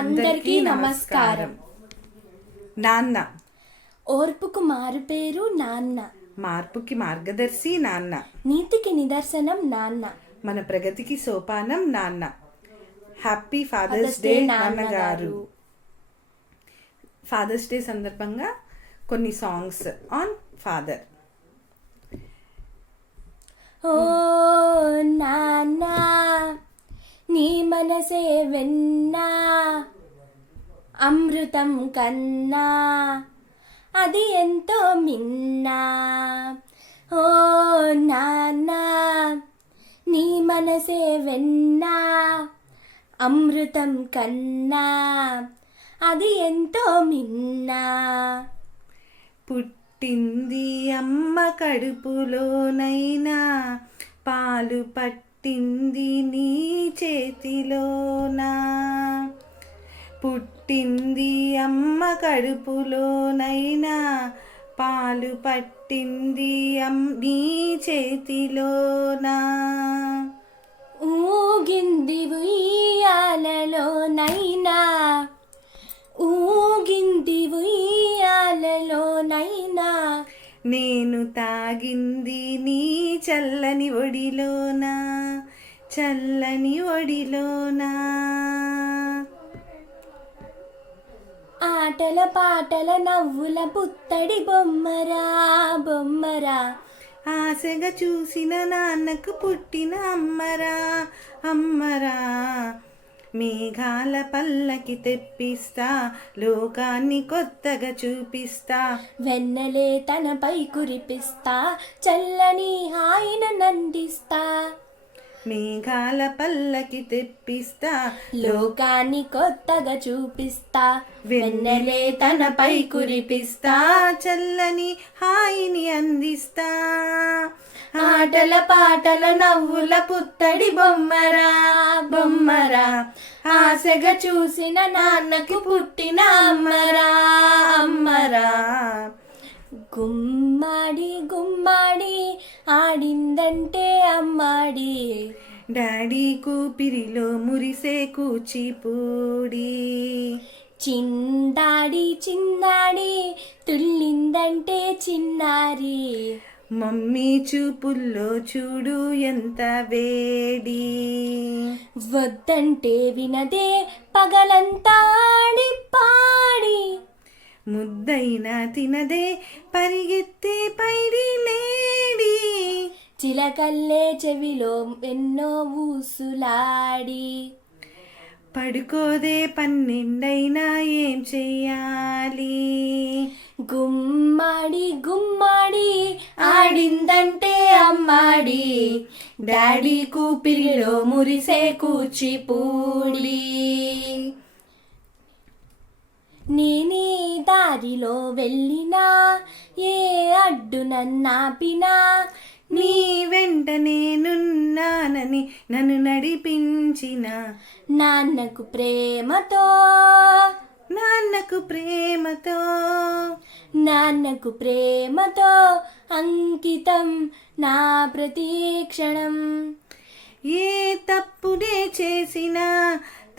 అందరికీ నమస్కారం. నాన్న ఓర్పుకు మారుపేరు నాన్న, మార్పుకి మార్గదర్శి నాన్న, నీతికి నిదర్శనం నాన్న, మన ప్రగతికి సోపానం నాన్న. హ్యాపీ ఫాదర్స్ డే నాన్నగారు. ఫాదర్స్ డే సందర్భంగా కొన్ని సాంగ్స్ ఆన్ ఫాదర్. ఓ నాన్న నీ మనసే వెన్నా, అమృతం కన్నా అది ఎంతో మిన్నా. ఓ నాన్న నీ మనసే వెన్నా, అమృతం కన్నా అది ఎంతో మిన్నా. పుట్టింది అమ్మ కడుపులోనైనా, పాలు పట్టింది నీ చేతిలోనా. పుట్టింది అమ్మ కడుపులోనైనా, పాలు పట్టింది నీ చేతిలోనా. ఊగింది ఉయ్యాలలోనైనా, ఊగింది ఉయ్యాలలోనైనా, నేను తాగింది నీ చల్లని ఒడిలోనా, చల్లని ఒడిలోనా. ఆటల పాటల నవ్వుల పుత్తడి బొమ్మరా బొమ్మరా, ఆశగా చూసిన నాన్నకు పుట్టిన అమ్మరా అమ్మరా. మేఘాల పల్లకి తెప్పిస్తా, లోకాన్ని కొత్తగా చూపిస్తా, వెన్నెలే తనపై కురిపిస్తా, చల్లని హాయిన నందిస్తా. మేఘాల పల్లకి తెప్పిస్తా, లోకాన్ని కొత్తగా చూపిస్తా, వెన్నెలే తనపై కురిపిస్తా, చల్లని హాయిని అందిస్తా. ఆటల పాటల నవ్వుల పుత్తడి బొమ్మరా బొమ్మరా, ఆశగా చూసిన నాన్నకు పుట్టిన అమ్మరా అమ్మరా. గుమ్మాడి గుమ్మాడి ఆడిందంటే అమ్మాడి, డాడీ కూపిరిలో మురిసే కూచిపూడి. చిందాడి చిందాడి తుల్లిందంటే చిన్నారి, మమ్మీ చూపుల్లో చూడు ఎంత వేడి. వద్దంటే వినదే పగలంతా ఆడి పాడి, ముద్దైనా తినదే పరిగెత్తే పైడి లేడి. చిలకల్లే చెవిలో ఎన్నో ఊసులాడి, పడుకోదే పన్నెండైనా ఏం చెయ్యాలి. గుమ్మాడి గుమ్మాడి ఆడిందంటే అమ్మాడి, డాడీ కూపిరిలో మురిసే కూచిపూడి. నేనే దారిలో వెళ్ళినా, ఏ అడ్డు నన్నాపినా, నీ వెంట నేనున్నానని నన్ను నడిపించిన నాన్నకు ప్రేమతో, నాన్నకు ప్రేమతో, నాన్నకు ప్రేమతో అంకితం నా ప్రతీక్షణం. ఏ తప్పునే చేసినా,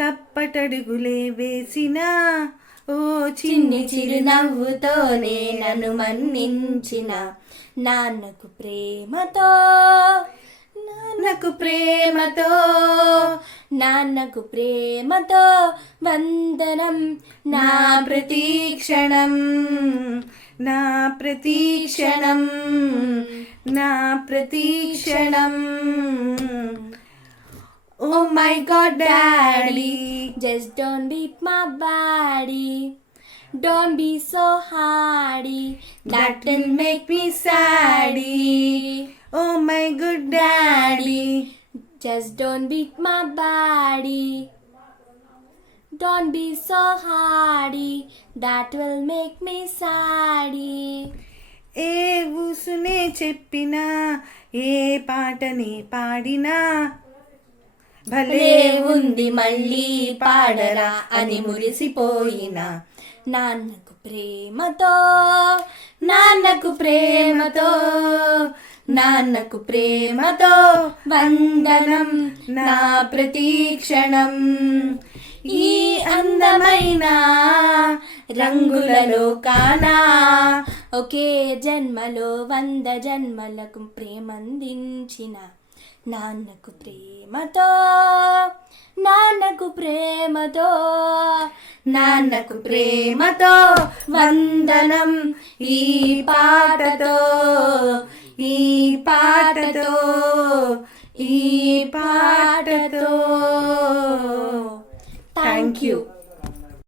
తప్పటడుగులే వేసినా, ఓ చిన్ని చిరునవ్వుతోనే నన్ను మన్నించిన నాన్నకు ప్రేమతో, నాన్నకు ప్రేమతో, నాన్నకు ప్రేమతో వందనం నా ప్రతీక్షణం, నా ప్రతీక్షణం, నా ప్రతీక్షణం. Oh my God, Daddy, just don't beat my body, don't be so hardy, that will make me saddy. Oh my good Daddy, just don't beat my body, don't be so hardy, that will make me saddy. ఏ ఊసునే చెప్పినా, ఏ పాటని పాడినా, భలే ఉంది మళ్ళీ పాడరా అని మురిసిపోయిన నాన్నకు ప్రేమతో, నాన్నకు ప్రేమతో, నాన్నకు ప్రేమతో వందనం నా ప్రతీక్షణం. ఈ అందమైన అందమైన రంగులలో కానా. ఒకే జన్మలో 100 జన్మలకు ప్రేమందించిన నాన్నకు ప్రేమతో, నాన్నకు ప్రేమతో, నాన్నకు ప్రేమతో వందనం ఈ పాటతో, ఈ పాట